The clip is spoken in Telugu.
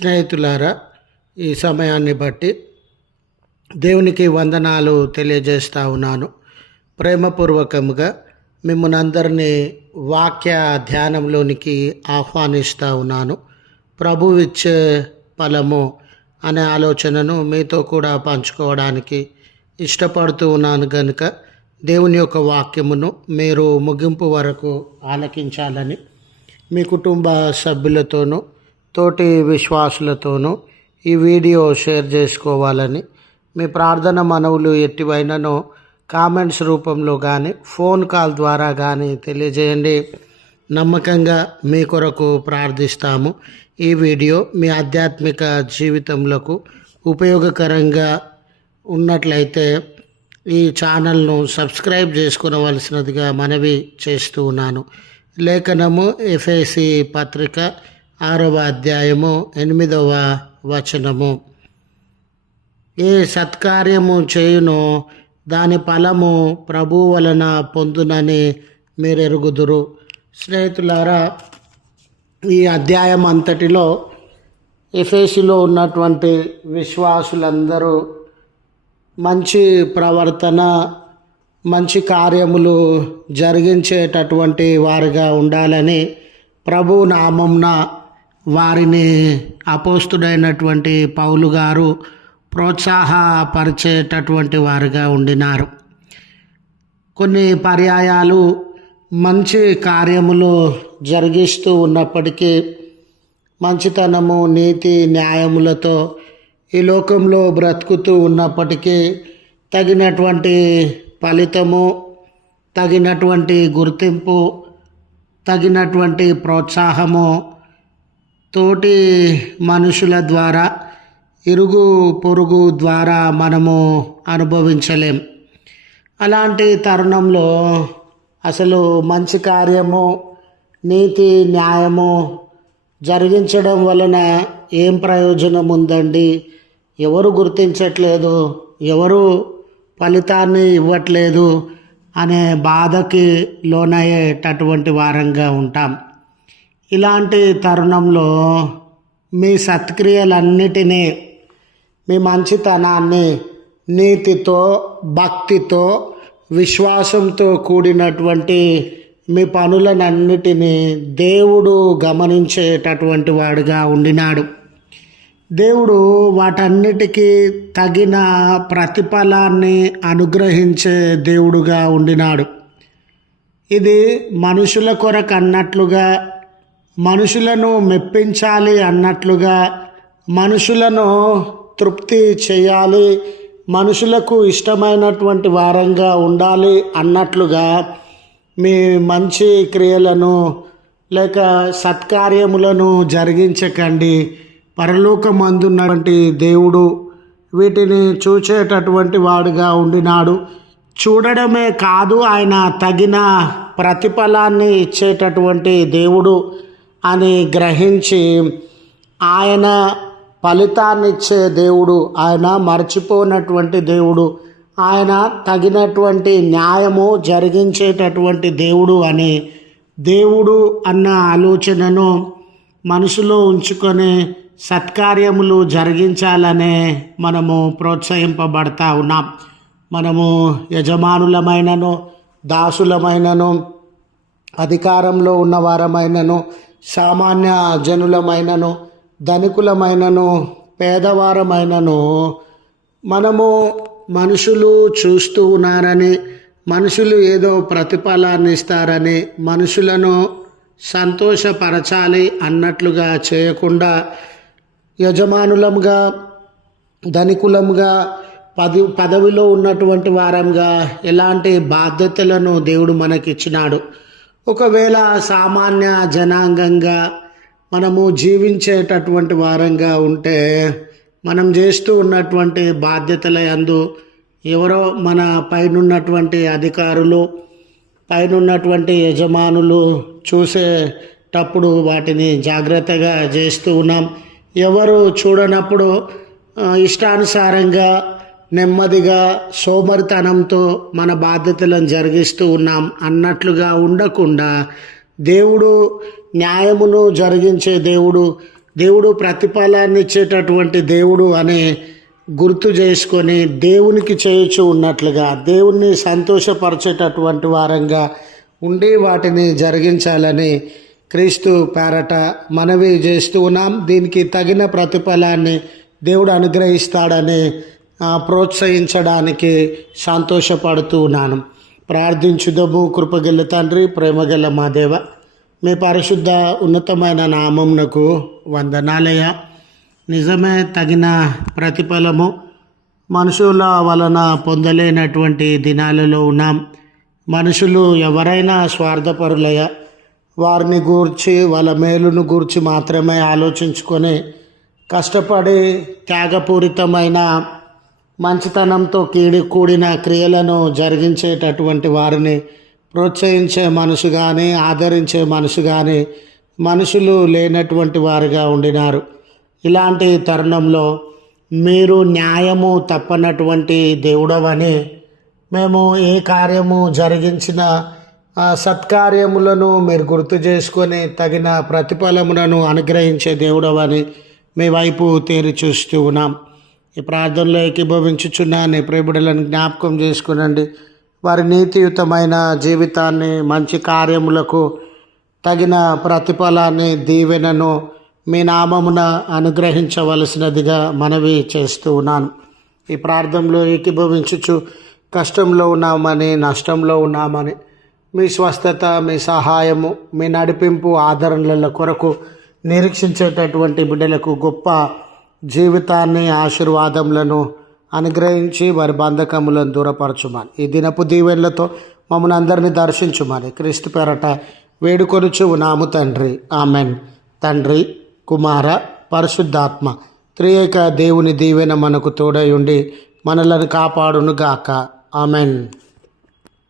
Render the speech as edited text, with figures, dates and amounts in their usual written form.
స్నేహితులారా, ఈ సమయాన్ని బట్టి దేవునికి వందనాలు తెలియజేస్తూ ఉన్నాను. ప్రేమపూర్వకంగా మిమ్మల్ని అందరినీ వాక్య ధ్యానంలోనికి ఆహ్వానిస్తూ ఉన్నాను. ప్రభు ఇచ్చే ఫలము అనే ఆలోచనను మీతో కూడా పంచుకోవడానికి ఇష్టపడుతూ ఉన్నాను. కనుక దేవుని యొక్క వాక్యమును మీరు ముగింపు వరకు ఆలకించాలని మీ కుటుంబ సభ్యులతోనూ తోటి విశ్వాసులతోనూ ఈ వీడియో షేర్ చేసుకోవాలని, మీ ప్రార్థన మనవులు ఎట్టివైనను కామెంట్స్ రూపంలో కానీ ఫోన్ కాల్ ద్వారా కానీ తెలియజేయండి. నమ్మకంగా మీ కొరకు ప్రార్థిస్తాము. ఈ వీడియో మీ ఆధ్యాత్మిక జీవితంలో ఉపయోగకరంగా ఉన్నట్లయితే ఈ ఛానల్ను సబ్స్క్రైబ్ చేసుకునవలసినదిగా మనవి చేస్తూ ఉన్నాను. లేఖనము ఎఫెసీ పత్రిక 6వ అధ్యాయము 8వ వచనము. ఏ సత్కార్యము చేయునో దాని ఫలము ప్రభు వలన పొందునని మీరెరుగుదురు. స్నేహితులారా, ఈ అధ్యాయం అంతటిలో ఎఫెసీలో ఉన్నటువంటి విశ్వాసులందరూ మంచి ప్రవర్తన, మంచి కార్యములు జరిగించేటటువంటి వారిగా ఉండాలని ప్రభు నామంన వారిని అపోస్తుడైనటువంటి పౌలు గారు ప్రోత్సాహపరిచేటటువంటి వారిగా ఉండినారు. కొన్ని పర్యాయాలు మంచి కార్యములు జరిగిస్తూ ఉన్నప్పటికీ మంచితనము, నీతి, న్యాయములతో ఈ లోకంలో బ్రతుకుతూ ఉన్నప్పటికీ తగినటువంటి ఫలితము, తగినటువంటి గుర్తింపు, తగినటువంటి ప్రోత్సాహము తోటి మనుషుల ద్వారా, ఇరుగు పొరుగు ద్వారా మనము అనుభవించలేం. అలాంటి తరుణంలో అసలు మంచి కార్యము, నీతి, న్యాయము జరిగించడం వలన ఏం ప్రయోజనం ఉందండి? ఎవరు గుర్తించట్లేదు, ఎవరు ఫలితాన్ని ఇవ్వట్లేదు అనే బాధకి లోనయ్యేటటువంటి వారంగా ఉంటాం. ఇలాంటి తరుణంలో మీ సత్క్రియలన్నిటినీ, మీ మంచితనాన్ని నీతితో, భక్తితో, విశ్వాసంతో కూడినటువంటి మీ పనులనన్నిటినీ దేవుడు గమనించేటటువంటి వాడుగా ఉండినాడు. దేవుడు వాటన్నిటికీ తగిన ప్రతిఫలాన్ని అనుగ్రహించే దేవుడుగా ఉండినాడు. ఇది మనుషుల కొరకు అన్నట్లుగా, మనుషులను మెప్పించాలి అన్నట్లుగా, మనుషులను తృప్తి చేయాలి, మనుషులకు ఇష్టమైనటువంటి వారంగా ఉండాలి అన్నట్లుగా మీ మంచి క్రియలను లేక సత్కార్యములను జరిగించకండి. పరలోకమందున్నటువంటి దేవుడు వీటిని చూచేటటువంటి వాడుగా ఉండినాడు. చూడడమే కాదు, ఆయన తగిన ప్రతిఫలాన్ని ఇచ్చేటటువంటి దేవుడు అని గ్రహించి ఆయన ఫలితాన్ని ఇచ్చే దేవుడు, ఆయన మర్చిపోనటువంటి దేవుడు, ఆయన తగినటువంటి న్యాయము జరిగించేటటువంటి దేవుడు అని దేవుడు అన్న ఆలోచనను మనసులో ఉంచుకొని సత్కార్యములు జరిగించాలనే మనము ప్రోత్సహింపబడతా ఉన్నాం. మనము యజమానులమైనను, దాసులమైనను, అధికారంలో ఉన్నవారమైనను, సామాన్య జనులమైనను, ధనికులమైనను, పేదవారమైనను మనము మనుషులు చూస్తూ ఉన్నారని, మనుషులు ఏదో ప్రతిఫలాన్ని ఇస్తారని, మనుషులను సంతోషపరచాలి అన్నట్లుగా చేయకుండా యజమానులంగా, ధనికులంగా, పదవిలో ఉన్నటువంటి వారంగా ఎలాంటి బాధ్యతలను దేవుడు మనకిచ్చినాడు. ఒకవేళ సామాన్య జనాంగంగా మనము జీవించేటటువంటి వారంగా ఉంటే మనం చేస్తూ ఉన్నటువంటి బాధ్యతల యందు ఎవరో మన పైనున్నటువంటి అధికారులు, పైనున్నటువంటి యజమానులు చూసేటప్పుడు వాటిని జాగ్రత్తగా చేస్తూ ఉన్నాం. ఎవరు చూడనప్పుడు ఇష్టానుసారంగా, నెమ్మదిగా, సోమరితనంతో మన బాధ్యతలను జరిగిస్తూ ఉన్నాం అన్నట్లుగా ఉండకుండా దేవుడు న్యాయమును జరిగించే దేవుడు, దేవుడు ప్రతిఫలాన్ని ఇచ్చేటటువంటి దేవుడు అనే గుర్తు చేసుకొని దేవునికి చేయుచు ఉన్నట్లుగా దేవుణ్ణి సంతోషపరిచేటటువంటి వారంగా ఉండి వాటిని జరిగించాలని క్రీస్తు పేరట మనవి చేస్తూ ఉన్నాం. దీనికి తగిన ప్రతిఫలాన్ని దేవుడు అనుగ్రహిస్తాడని ప్రోత్సహించడానికి సంతోషపడుతూ ఉన్నాను. ప్రార్థించుదము. కృపగల తండ్రి, ప్రేమగల మా దేవ, మీ పరిశుద్ధ ఉన్నతమైన నామమునకు వందనాలయ్యా. నిజమే, తగిన ప్రతిఫలము మనుషుల వలన పొందలేనటువంటి దినాలలో ఉన్నాం. మనుషులు ఎవరైనా స్వార్థపరులయ్యా. వారిని గూర్చి, వాళ్ళ మేలును గూర్చి మాత్రమే ఆలోచించుకొని కష్టపడి త్యాగపూరితమైన మంచితనంతో కూడిన క్రియలను జరిగించేటటువంటి వారిని ప్రోత్సహించే మనసు కానీ, ఆదరించే మనసు కానీ మనుషులు లేనటువంటి వారుగా ఉండినారు. ఇలాంటి తరుణంలో మీరు న్యాయము తప్పనటువంటి దేవుడవని, మేము ఏ కార్యము జరిగించిన సత్కార్యములను మీరు గుర్తు చేసుకొని తగిన ప్రతిఫలములను అనుగ్రహించే దేవుడవని మీ వైపు తేరి చూస్తూ ఉన్నాం. ఈ ప్రార్థనలో ఏకీభవించుచున్న నీ ప్రియబిడ్డలను జ్ఞాపకం చేసుకునండి. వారి నీతియుతమైన జీవితాన్ని, మంచి కార్యములకు తగిన ప్రతిఫలాన్ని, దీవెనను మీ నామమున అనుగ్రహించవలసినదిగా మనవి చేస్తూ ఉన్నాను. ఈ ప్రార్థనలో ఏకీభవించుచు కష్టంలో ఉన్నామని, నష్టంలో ఉన్నామని, మీ స్వస్థత, మీ సహాయము, మీ నడిపింపు, ఆదరణల కొరకు నిరీక్షించేటటువంటి బిడ్డలకు గొప్ప జీవితాన్ని, ఆశీర్వాదములను అనుగ్రహించి వారి బంధకములను దూరపరచుమని, ఈ దినపు దీవెనలతో మమ్మల్ని అందరినీ దర్శించుమని క్రీస్తు పేరట వేడుకొనుచు ఉన్నాము తండ్రి. ఆమెన్. తండ్రి, కుమార, పరిశుద్ధాత్మ త్రియేక దేవుని దీవెన మనకు తోడై ఉండి మనలను కాపాడునుగాక. ఆమెన్.